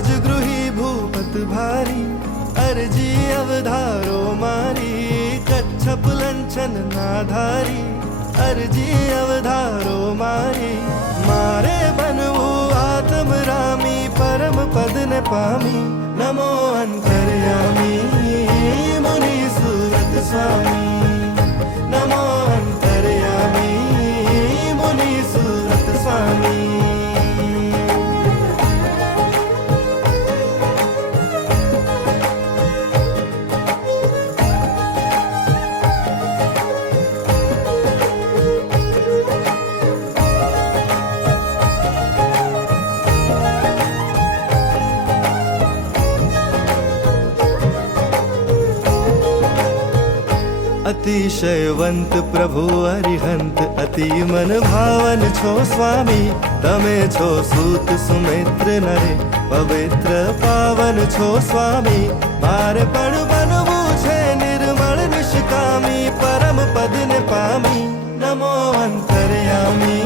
રાજગૃહી ભૂપત ભારી અરજી અવધારો મારી કચ્છપ લંછન ના ધારી અરજી અવધારો મારી મારે બનવું આત્મરામી પરમ પદને પામી નમો અંતર્યામી મુનિ સુરત સ્વામી નમો અંતર્યામી મુનિ સુરત સ્વામી અતિશયવંત પ્રભુ અરિહંત અતિ મન ભાવન છો સ્વામી તમે છો સૂત સુમિત્ર નરે પવિત્ર પાવન છો સ્વામી મારે પણ બનવું છે નિર્મળ નિષ્કામી પરમ પદને પામી નમો અંતર્યામી